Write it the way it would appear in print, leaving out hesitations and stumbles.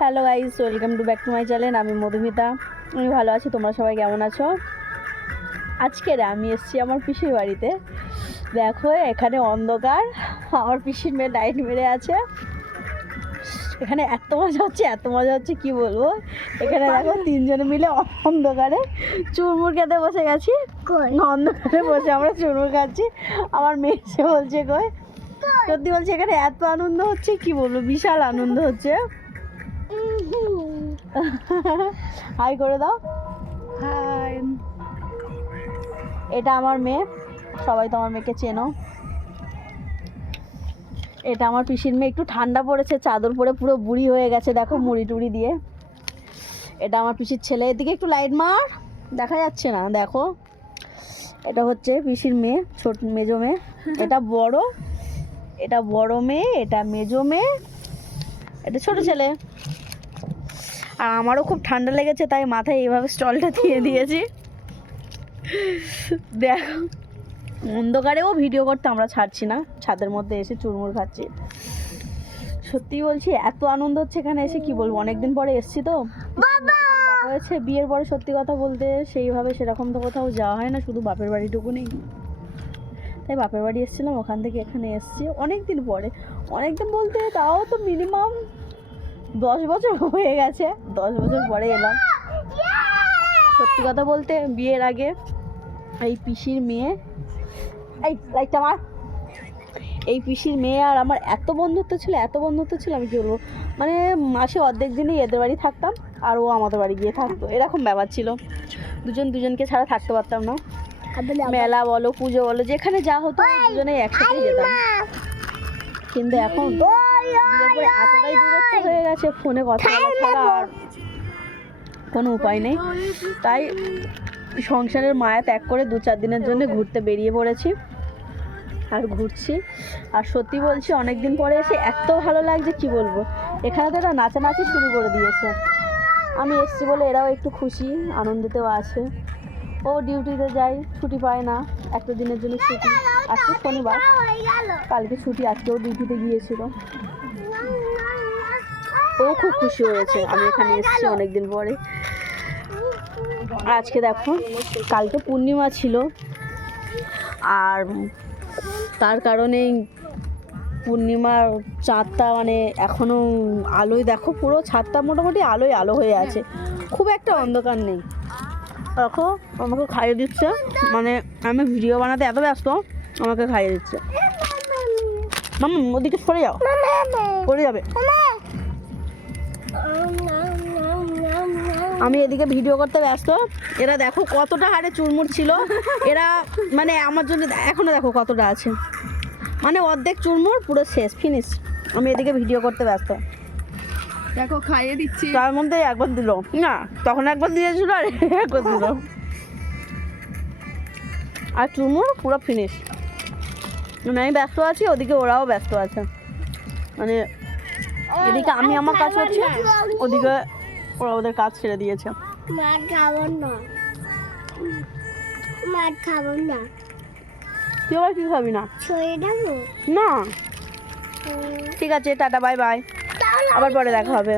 Hello guys, welcome to back to my channel. আমি মধুমিতা। আমি ভালো আছি, তোমরা সবাই কেমন আছো? আজকের আমি এসেছি আমার পিসির বাড়িতে। দেখো এখানে অন্ধকার, আমার পিসির মেয়ে লাইট মেরে আছে। এখানে এত মজা হচ্ছে কি বলবো। এখানে দেখো তিনজনে মিলে অন্ধকারে চুরমুর খেতে বসে গেছি। অন্ধকারে বসে আমরা চুরমুর খাচ্ছি। আমার মেয়ে এসে বলছে কই, সত্যি বলছে এখানে এত আনন্দ হচ্ছে কি বলবো, বিশাল আনন্দ হচ্ছে। হাই করে দাও। হাই। এটা আমার মেয়ে, সবাই তো আমার মেয়েকে চেনো। এটা আমার পিসির মেয়ে, একটু ঠান্ডা পড়েছে, চাদর পরে পুরো বুড়ি হয়ে গেছে দেখো, মুড়ি টুড়ি দিয়ে। এটা আমার পিসির ছেলে, এদিকে একটু লাইট মার, দেখা যাচ্ছে না দেখো। এটা হচ্ছে পিসির মেয়ে, ছোট মেজো মেয়ে। এটা বড় মেয়ে, এটা মেজো মেয়ে, এটা ছোট ছেলে। আর আমারও খুব ঠান্ডা লেগেছে, তাই মাথায় এইভাবে স্টলটা দিয়ে দিয়েছি। দেখো অন্ধকারেও ভিডিও করতে আমরা ছাড়ছি না, ছাদের মধ্যে এসে চুরমুর খাচ্ছি। সত্যি বলছি এত আনন্দ হচ্ছে এখানে এসে কি বলবো। অনেকদিন পরে এসছি তো, দেখা হয়েছে বিয়ের পরে। সত্যি কথা বলতে সেইভাবে সেরকম তো কোথাও যাওয়া হয় না, শুধু বাপের বাড়িটুকু নেই। তাই বাপের বাড়ি এসেছিলাম, ওখান থেকে এখানে এসছি অনেক দিন পরে। অনেক দিন বলতে তাও তো মিনিমাম 10 বছর হয়ে গেছে। 10 বছর পরে এলাম। সত্যি কথা বলতে বিয়ের আগে এই পিসির মেয়ে, এই লাইটটা আমার, এই পিসির মেয়ে আর আমার এত বন্ধুত্ব ছিল আমি কি বলবো। মানে মাসে অর্ধেক দিনই এদের বাড়ি থাকতাম, আর ও আমাদের বাড়ি গিয়ে থাকতো, এরকম ব্যাপার ছিল। দুজনকে ছাড়া থাকতে পারতাম না। মেলা বলো, পুজো বলো, যেখানে যা হতো দুজনে একসাথে যেতাম। কিন্তু এখন এতটাই দূরত্ব হয়ে গেছে, ফোনে কথা বলা ছাড়া আর কোনো উপায় নেই। তাই সংসারের মায়া ত্যাগ করে 2-4 দিনের জন্য ঘুরতে বেরিয়ে পড়েছি, আর ঘুরছি। আর সত্যি বলছি অনেক দিন পরে এসে এত ভালো লাগছে কি বলবো। এখানে তো এরা নাচানাচি শুরু করে দিয়েছে। আমি এসছি বলে এরাও একটু খুশি, আনন্দিতও আছে। ও ডিউটিতে যায়, ছুটি পায় না, একটা দিনের জন্য ছুটি। আজকে শনিবার, কালকে ছুটি, আজকেও ডিউটিতে গিয়েছিল। ও খুব খুশি হয়েছে আমি এখানে এসেছি অনেকদিন পরে। আজকে দেখো, কালকে পূর্ণিমা ছিল, আর তার কারণে পূর্ণিমার চাঁদটা মানে এখনও আলোয়, দেখো পুরো ছাদটা মোটামুটি আলো হয়ে আছে, খুব একটা অন্ধকার নেই। দেখো আমাকে খাইয়ে দিচ্ছে, মানে আমি ভিডিও বানাতে এত ব্যস্ত, আমাকে খাইয়ে দিচ্ছে। মাম্মা ওদিকে সরে যাও, পড়ে যাবে। আমি এদিকে ভিডিও করতে ব্যস্ত। এরা দেখো কতটা হারে চুরমুর ছিল। এরা মানে আমার জন্য এখনো দেখো কতটা আছে, মানে অর্ধেক চুরমুর পুরো শেষ, ফিনিশ। আমি এদিকে ভিডিও করতে ব্যস্ত, দেখো খাইয়ে দিচ্ছি। তার মধ্যে একবার দিল না, তখন একবার দিয়েছিল আর একবার দিল। আর চুরমুর পুরো ফিনিশ। মানে আমি ব্যস্ত আছি, ওদিকে ওরাও ব্যস্ত আছে। মানে এদিকে আমি আমার কাজ করছি, ওদিকে ওরা ওদের কাজ ছেড়ে দিয়েছে। মার খাবো না। তুই আবার কি খাবি না? না ঠিক আছে, টাটা, বাই বাই, আবার পরে দেখা হবে।